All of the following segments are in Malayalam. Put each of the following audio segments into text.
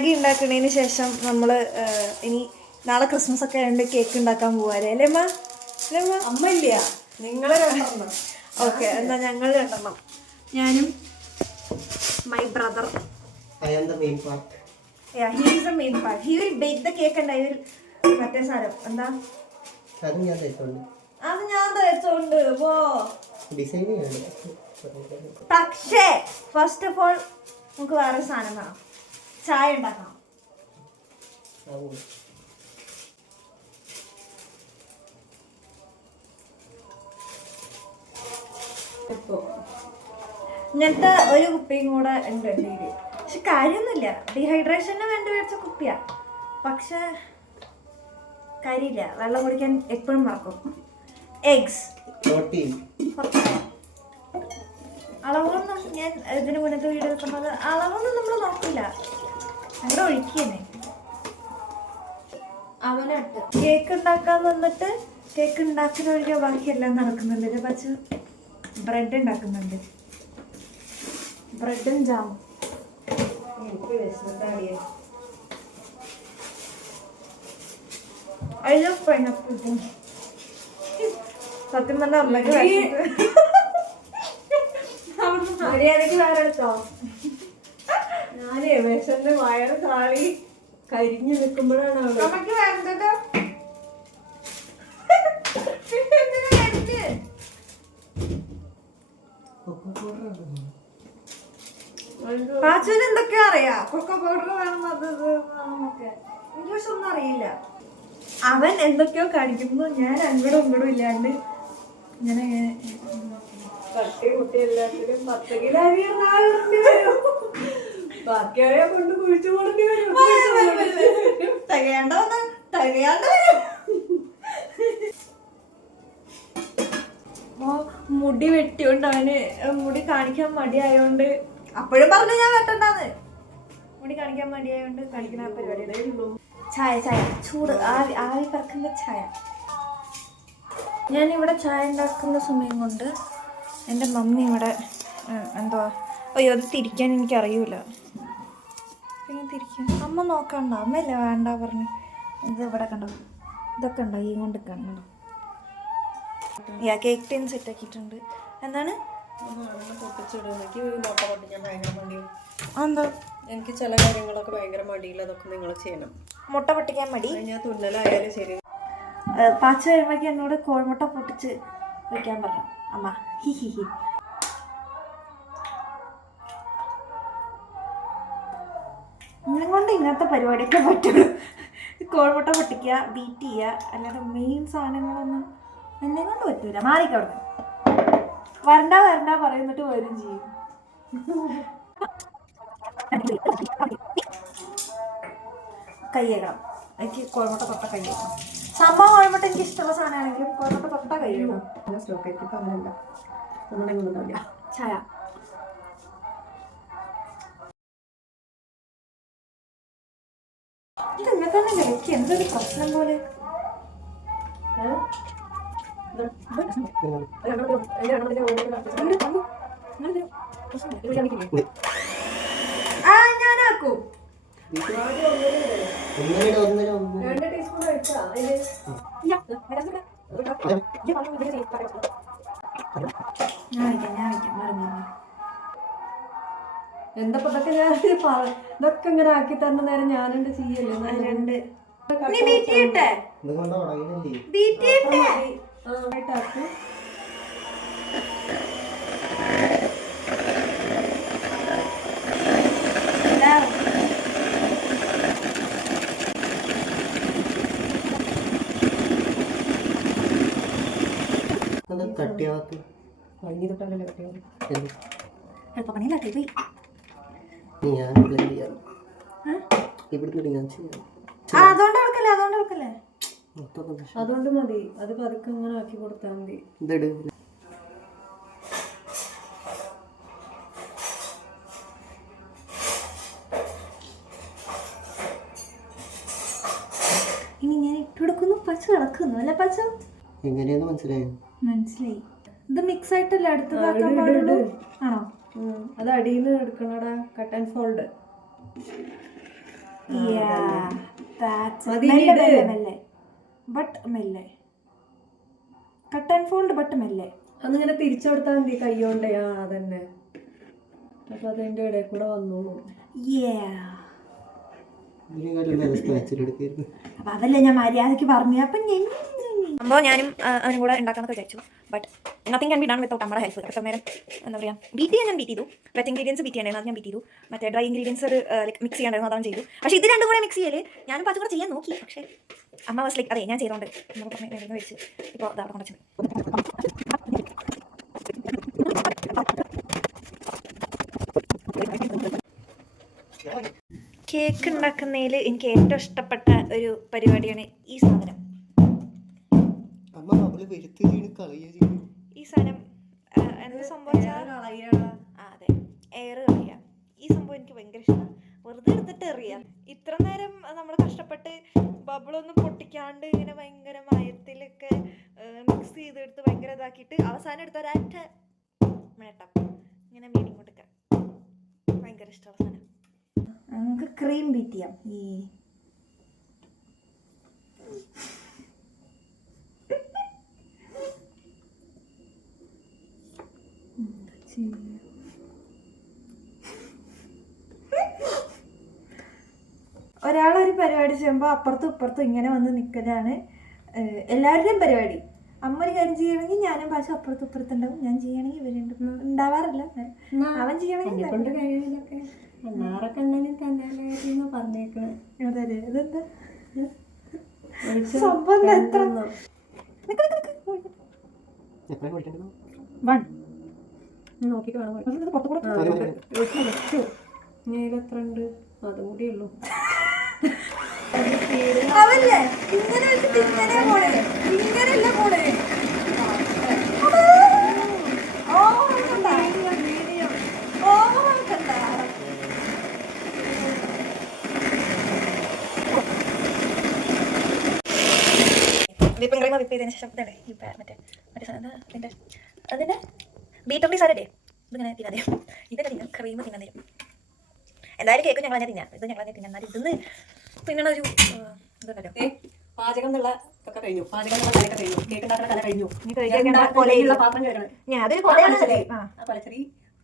മാഗി ഉണ്ടാക്കുന്നതിന് ശേഷം നമ്മൾ ഇനി നാളെ ക്രിസ്മസ് ഒക്കെ ആയതുകൊണ്ട് കേക്ക് ഉണ്ടാക്കാൻ പോവാല്ലേ. അല്ലേ അമ്മ? അല്ലേ അമ്മ? അമ്മ ഇല്ല നിങ്ങളെ രണ്ടെണ്ണം. ഓക്കെ എന്നാ ഞങ്ങൾ രണ്ടെണ്ണം. ഞാനും my brother I am the main part part. He is the main part he will bake the cake and I will മറ്റേ സാധനം. എന്താ? അത് ഞാൻ അത് ഞാൻ തയ്ച്ചോണ്ട്. പോ ഡിസൈൻ പക്ഷേ ഫസ്റ്റ് ഓഫ് ഓൾ നമുക്ക് വേറെ സാധനം വേണം ചായ ഉണ്ടാക്കണം. ഇപ്പൊ. ഇങ്ങനത്തെ ഒരു കുപ്പിയും കൂടെ ഉണ്ട് എന്റെ കയ്യിൽ പക്ഷെ കാര്യമൊന്നുമില്ല. ഡീഹൈഡ്രേഷന് വേണ്ടി മേടിച്ച കുപ്പിയാ. പക്ഷെ കാര്യമില്ല. വെള്ളം കുടിക്കാൻ എപ്പോഴും മറക്കും. എഗ്സ് അളവൊന്നും ഞാൻ ഇതിന് മുന്നത്തെ വീഡിയോ പറഞ്ഞത് അളവൊന്നും നമ്മൾ നോക്കില്ല. അങ്ങനെ ഒഴിക്കണേ അവനട്ട് കേക്ക് ഉണ്ടാക്കാൻ വന്നിട്ട് കേക്ക് ഉണ്ടാക്കുന്ന ഒഴികെ ബാക്കിയെല്ലാം നടക്കുന്നുണ്ട്. ഇത് പച്ച ബ്രെഡ് ഉണ്ടാക്കുന്നുണ്ട്. ബ്രെഡും ജാമും. എനിക്ക് വിശന്നിട്ടാടിയേ love pineapple too. സത്യം പറഞ്ഞ അമ്മയ്ക്ക്. മര്യാദയ്ക്ക് വേറെ എടുത്തോ? ഞാനേ വിശന്ന് വയറ് കരിഞ്ഞു നിൽക്കുമ്പോഴാണ് വേണ്ടത്? പാച്ചുവിന് എന്തൊക്കെയോ അറിയാ? കൊക്കോ പൗഡർ വേണം അത് എനിക്ക് പക്ഷെ ഒന്നും അറിയില്ല. അവൻ എന്തൊക്കെയോ കാണിക്കുന്നു ഞാൻ അങ്ങടും ഇങ്ങടും ഇല്ലാണ്ട് ഇങ്ങനെ തട്ടി കുട്ടി എല്ലാത്തിനും പത്ത് കിലോ അരി വരും. ബാക്കിയായ കൊണ്ട് കുഴിച്ചു തികയാണ്ട വന്ന തികയാണ്ട മുടി വെട്ടിയോണ്ട് അവന് മുടി കാണിക്കാൻ മടിയായോണ്ട് അപ്പോഴും പറഞ്ഞു ഞാൻ വെട്ടണ്ടാന്ന്. മുടി കാണിക്കാൻ മടിയായോണ്ട് കാണിക്കുന്ന പരിപാടി ചായ ചായ. ചൂട് ആവി ആവി പറക്കുന്ന ചായ. ഞാനിവിടെ ചായ ഉണ്ടാക്കുന്ന സമയം കൊണ്ട് എന്റെ മമ്മി ഇവിടെ എന്തോ എന്തുവാ അയ്യോ അത് തിരിക്കാൻ എനിക്കറിയൂല. പിന്നെ തിരിക്കും അമ്മ നോക്കണ്ട. അമ്മയല്ലേ വേണ്ട പറഞ്ഞു. ഇത് ഇവിടെ കണ്ടോ? ഇതൊക്കെ ഉണ്ടോ? ഈ കൊണ്ട് കണ്ടോ യാ കേക്ക് ടീൻ സെറ്റ് ആക്കിയിട്ടുണ്ട്. എന്താണ്? എന്താ എനിക്ക് ചില കാര്യങ്ങളൊക്കെ ഭയങ്കര മടിയില്ല. അതൊക്കെ നിങ്ങൾ ചെയ്യണം. മുട്ട പൊട്ടിക്കാൻ മടി? ഞാൻ തുന്നലായാലും ശരി. പാച്ച വരുമ്പോഴേക്കും എന്നോട് കോഴിമുട്ട പൊട്ടിച്ച് വെക്കാൻ പറഞ്ഞു. അമ്മ ഹി ഹി ഹി. ഇങ്ങനെ കൊണ്ട് ഇങ്ങനത്തെ പരിപാടിയൊക്കെ പറ്റുള്ളൂ. കോഴിമുട്ട പൊട്ടിക്കുക ബീറ്റ് ചെയ്യുക അല്ലാതെ മെയിൻ സാധനങ്ങളൊന്നും എന്നെ കൊണ്ട് പറ്റൂല. മാറിക്ക അവിടെ വരണ്ട വരണ്ട പറയുന്നിട്ട് വരും ചെയ്യും. കയ്യേക്കണം എനിക്ക് കോഴിമുട്ട തൊട്ട കയ്യേക്കണം സംഭവം കോഴിമുട്ട എനിക്ക് ഇഷ്ടമുള്ള സാധനമാണെങ്കിലും കോഴിമുട്ട തൊട്ട കയ്യേക്കണം സ്റ്റോക്ക് കേക്ക് പറഞ്ഞില്ല ചായ. ഇത് ഇങ്ങനെ തന്നെ എനിക്ക് എന്തൊരു പ്രശ്നം പോലെ ഞാനാക്കൂ രണ്ട് ടീസ്പൂൺ കഴിച്ചാ ഞാൻ വയ്ക്കാം ഞാൻ വയ്ക്കാം മാറി മാറി. എന്താ ഇപ്പൊ ഇതൊക്കെ ഞാൻ പറ ഇതൊക്കെ ഇങ്ങനെ ആക്കി തരുന്ന നേരം ഞാനെന്റെ ചെയ്യല്ലേ? മാറി രണ്ട് നീ ബീറ്റ് ചെയ്യട്ടെ ഇതുകൊണ്ട് ഉടയിലല്ലേ ബീറ്റ് ചെയ്യട്ടെ ആയിട്ടാക്കും ഇതാ. അത് കട്ടിയാവാത്ത കഴിഞ്ഞ തൊട്ടല്ലേ കട്ടിയാവും എളുപ്പപ്പണി നാട്ടിൽ പോയി. ഞാൻ പ്ലേ ചെയ്യാം. ഇവിടുന്ന് ഞാൻ ചെയ്യാം. അതുകൊണ്ട് എടുക്കല്ലേ അതുകൊണ്ട് എടുക്കല്ലേ മതി. അത് പതുക്കെ ഇങ്ങനെ ആക്കി കൊടുത്താൽ മതി. ഇതെടു ഇനി ഞാൻ ഇട്ടുകൊടുക്കുന്നു പച്ച കിടക്കുന്നു അല്ലെ പച്ച? എങ്ങനെയാന്ന് മനസ്സിലായി? മനസ്സിലായി. ഇത് മിക്സ് ആയിട്ടല്ലേ ഇട്. ആണോ. അത് അടിയിൽ നിന്ന് എടുക്കണടാ കട്ട് ആൻഡ് ഫോൾഡ് ബട്ട് മെല്ലെ കട്ട് ആൻഡ് ഫോൾഡ് ബട്ട് മെല്ലെ. അന്നിങ്ങനെ തിരിച്ചു കൊടുത്താൽ മതി കൈകൊണ്ട് ആ അതന്നെ. അപ്പൊ അതിന്റെ ഇടയിൽ കൂടെ വന്നോളൂ. വെച്ചിട്ടെടുക്കായിരുന്നു അപ്പൊ അതല്ലേ ഞാൻ മര്യാദയ്ക്ക് പറഞ്ഞു അപ്പൊ ഞാൻ സംഭവം ഞാനും അവനും കൂടെ ഉണ്ടാക്കാന്നൊക്കെ വിചാരിച്ചു. But nothing can be done without നമ്മുടെ ഹെൽപ്പ് എത്ര നേരം എന്താ പറയുക ബീറ്റ് ചെയ്യാൻ ഞാൻ ബീറ്റ് ചെയ്തു. വെറ്റ് ഇൻഗ്രീഡിയൻസ് ബീറ്റ് ചെയ്യണ്ടായിരുന്നു അത് ഞാൻ ബീറ്റ് ചെയ്തു. മറ്റേ ഡ്രൈ ഇൻഗ്രീഡിയൻസ് ഒരു ലൈക്ക് മിക്സ് ചെയ്യണ്ടായിരുന്നു അതാണ് ചെയ്തു. പക്ഷേ ഇത് രണ്ടും കൂടെ മിക്സ് ചെയ്യൽ ഞാനും പച്ച കൂടെ ചെയ്യാൻ നോക്കി. പക്ഷേ അമ്മ വാസ് ലൈക്ക് അതെ ഞാൻ ചെയ്തോണ്ട് വേണമെന്ന് വെച്ച് ഇപ്പോൾ അത് അവിടെ കേക്ക് ഉണ്ടാക്കുന്നതിൽ എനിക്ക് ഏറ്റവും ഇഷ്ടപ്പെട്ട ഒരു പരിപാടിയാണ് ഈ സാധനം. അമ്മ അവൾ കളയുക കളയ ചെയ്യുന്നത് ഈ സാധനം എന്ത് സംഭവിച്ചാൽ ആ അതെ. എയർ കളയുക ഈ സംഭവം എനിക്ക് ഭയങ്കര ഇഷ്ടമാണ് വെറുതെ എടുത്തിട്ട് എറിയാം. ഇത്ര നേരം നമ്മൾ കഷ്ടപ്പെട്ട് ബബിളൊന്നും പൊട്ടിക്കാണ്ട് ഇങ്ങനെ ഭയങ്കര മയത്തിലൊക്കെ മിക്സ് ചെയ്തെടുത്ത് ഭയങ്കര ഇതാക്കിയിട്ട് അവസാനം എടുത്ത ഒരൊറ്റ മേട്ടം. ഇങ്ങനെ മീനിങ് കൊടുക്കുക ഭയങ്കര ഇഷ്ടമുള്ള സാധനം നമുക്ക് ക്രീം ബീറ്റ് ചെയ്യാം. ഈ ഒരാളൊരു പരിപാടി ചെയ്യുമ്പോൾ അപ്പുറത്തും ഇപ്പുറത്തും ഇങ്ങനെ വന്ന് നിൽക്കലാണ് എല്ലാവരുടെയും പരിപാടി. അമ്മ ഒരു കാര്യം ചെയ്യണമെങ്കിൽ ഞാനും ഭാഷ അപ്പുറത്തും ഇപ്പുറത്തും ഉണ്ടാവും. ഞാൻ ചെയ്യണമെങ്കിൽ ഇവരുണ്ട് ഉണ്ടാവാറില്ല. അവൻ ചെയ്യണമെങ്കിൽ സംഭവം എത്ര? വൺ. നോക്കിയിട്ട് വേണം കഴിക്കാൻ. ഇത് പുറത്ത് കൂടെ ആ, മതി, മതി, ഇത് വെച്ച് വെച്ചു. ഇനി എത്ര ഉണ്ട്? അതും കൂടി അവല്ലേ ഇങ്ങനെ വെച്ചിട്ട് ഇങ്ങനെ പോണേ ഇങ്ങനെയല്ല പോണേ ഓ കണ്ട ഓ കണ്ട വിപ്പിംഗ് ക്രീം വിപ്പ് ചെയ്തതിന് ശേഷം ഇതല്ലേ? ഈ മറ്റേ മറ്റേ സാധനം അതിന്റെ അതിന്റെ ബീറ്റർ സാരല്ലേ? ഇതിങ്ങനെ തിന്നാൻ തരും. ഇതൊക്കെ തിന്നാം ക്രീം തിന്നാൻ തരും. എന്തായാലും കേക്ക് ഞങ്ങൾ തന്നെ തിന്നാം. ഇത് ഞങ്ങൾ തന്നെ തിന്നാം. എന്നാലും ഇതൊന്ന് തിന്നണ ഒരു ഇതുണ്ടല്ലോ. പാചകം എന്നുള്ള ഒക്കെ കഴിഞ്ഞു. പാചകം എന്നുള്ള കലയൊക്കെ കഴിഞ്ഞു. കേക്ക് ഉണ്ടാക്കുന്ന കല കഴിഞ്ഞു. പാത്രം അതൊരു ആ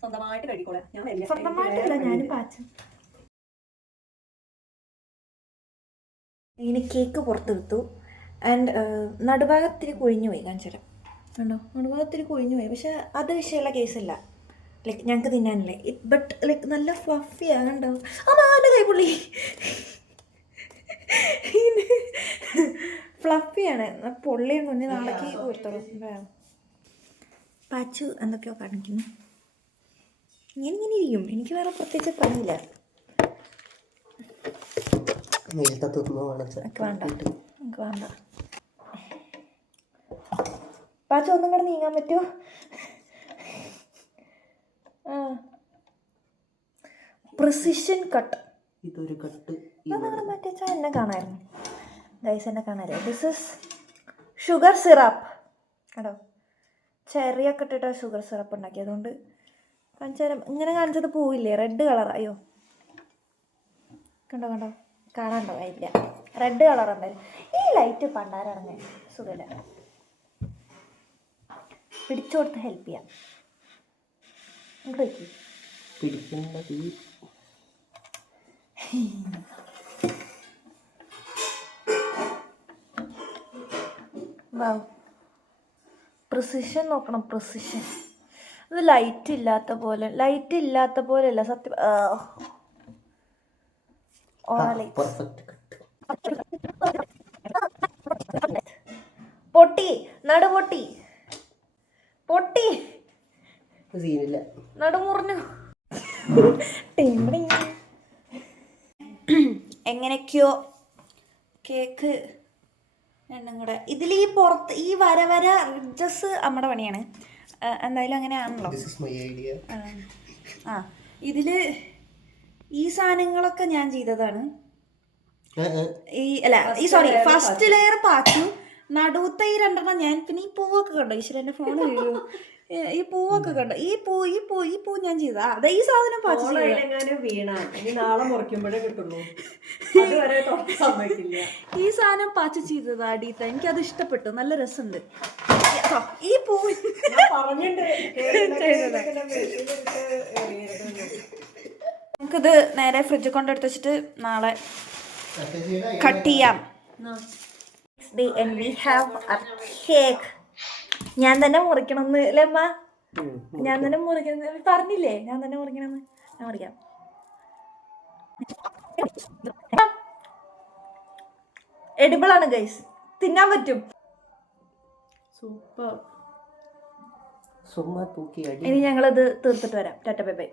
സ്വന്തമായിട്ട് കഴിക്കോളെ. ഞാൻ സ്വന്തമായിട്ടല്ല ഞാനും പുറത്തെടുത്തു. ആൻഡ് നടുഭാഗത്തിരി കൊഴിഞ്ഞു പോയി കാണിച്ചാലും കണ്ടോ? നടുഭാഗത്തിരി കൊഴിഞ്ഞു പോയി. പക്ഷെ അത് വിഷയമുള്ള കേസല്ല. ലൈക്ക് ഞങ്ങൾക്ക് തിന്നാനല്ലേ. ബട്ട് ലൈക്ക് നല്ല ഫ്ലഫിയാണ് കണ്ടോ? ആ എന്റെ കൈപുള്ളി ഫ്ലഫിയാണ് പൊള്ളിയും കുഞ്ഞ് നാളേക്ക് ഒരുത്തോളും പാച്ചു എന്തൊക്കെയോ കാണിക്കുന്നു. ഇങ്ങനെ ഇരിക്കും. എനിക്ക് വേറെ പ്രത്യേകിച്ച് പണിയില്ല. വേണ്ട. വേണ്ട. പാച്ച ഒന്നും കൂടെ നീങ്ങാൻ പറ്റുമോ പ്രിസിഷൻ കട്ട് ഇതൊരു കട്ട് നിങ്ങൾ മറ്റേ ചാ എന്നെ കാണായിരുന്നു. ഗൈസ് എന്നെ കാണാല്ലേ? ദിസ് ഇസ് ഷുഗർ സിറപ്പ് കേട്ടോ ചെറിയൊക്കെ ഇട്ടിട്ടാണ് ഷുഗർ സിറപ്പ് ഉണ്ടാക്കി. അതുകൊണ്ട് കാണിച്ചാലും ഇങ്ങനെ കാണിച്ചത് പോവില്ലേ? റെഡ് കളർ അയ്യോ. കണ്ടോ കണ്ടോ? കാണാണ്ടോ ഇല്ല. റെഡ് കളർ ഉണ്ടായിരുന്നു ഈ ലൈറ്റ് പണ്ടാരടങ്ങ് സുഖമില്ല. പിടിച്ചു കൊടുത്ത് ഹെൽപ്പ് ചെയ്യാം. ഇങ്ങോട്ട് വാവ് പ്രിസിഷൻ നോക്കണം പ്രിസിഷൻ ഇത് ലൈറ്റ് ഇല്ലാത്ത പോലെ ലൈറ്റ് ഇല്ലാത്ത പോലെ അല്ല സത്യം പൊട്ടി നടു പൊട്ടി. സീനില്ല. നടുമുറിഞ്ഞു. എങ്ങനെയൊക്കെയോ കേക്ക് രണ്ടും കൂടെ ഇതിൽ ഈ പുറത്ത് ഈ വര വര റിഡ്ജസ് നമ്മുടെ പണിയാണ്. എന്തായാലും അങ്ങനെ ആണല്ലോ ഇസ് മൈ ഐഡിയ ആ. ഇതിൽ ഈ സാധനങ്ങളൊക്കെ ഞാൻ ചെയ്തതാണ്. ഈ അല്ല ഈ സോറി ഫസ്റ്റ് ലെയർ പാച്ചു നടുവത്തെ ഈ രണ്ടെണ്ണം ഞാൻ പിന്നെ ഈ പൂവൊക്കെ കണ്ടോ? ഈശ്വര എന്റെ ഫോൺ വീഴുമോ ഈ- പൂവൊക്കെ കണ്ടോ? ഈ പൂ ഈ പൂ ഈ പൂ ഞാൻ ചെയ്താ അതെ ഈ സാധനം പാച്ച ചെയ്തതാ. ഓളയിലെങ്ങാനും വീണ. ഇനി നാളെ മുറിക്കുമ്പോഴേ കിട്ടുള്ളൂ. അതുവരെ തൊട്ട് സമ്മതിക്കില്ല. ഈ സാധനം പാച്ച ചെയ്തതാ അടീത്ത. എനിക്കത് ഇഷ്ടപ്പെട്ടു. നല്ല രസമുണ്ട്. ഈ പൂ ഞാൻ പറഞ്ഞിട്ടുണ്ട്. നമുക്കിത് നേരെ ഫ്രിഡ്ജ് കൊണ്ടെടുത്ത് വെച്ചിട്ട് നാളെ കട്ട് ചെയ്യാം. വി ഹാവ് കേക്ക് ഞാൻ തന്നെ മുറിക്കണമെന്ന് അല്ലേ അമ്മ? ഞാൻ തന്നെ മുറിക്കണം പറഞ്ഞില്ലേ? ഞാൻ തന്നെ മുറിക്കണമെന്ന്. ഞാൻ മുറിക്കാം. എഡിബിൾ ആണ് ഗൈസ് തിന്നാൻ പറ്റും. സൂപ്പർ. സുമ തൂക്കി അടി. ഇനി ഞങ്ങളത് തീർത്തിട്ട് വരാം. Tata bye bye.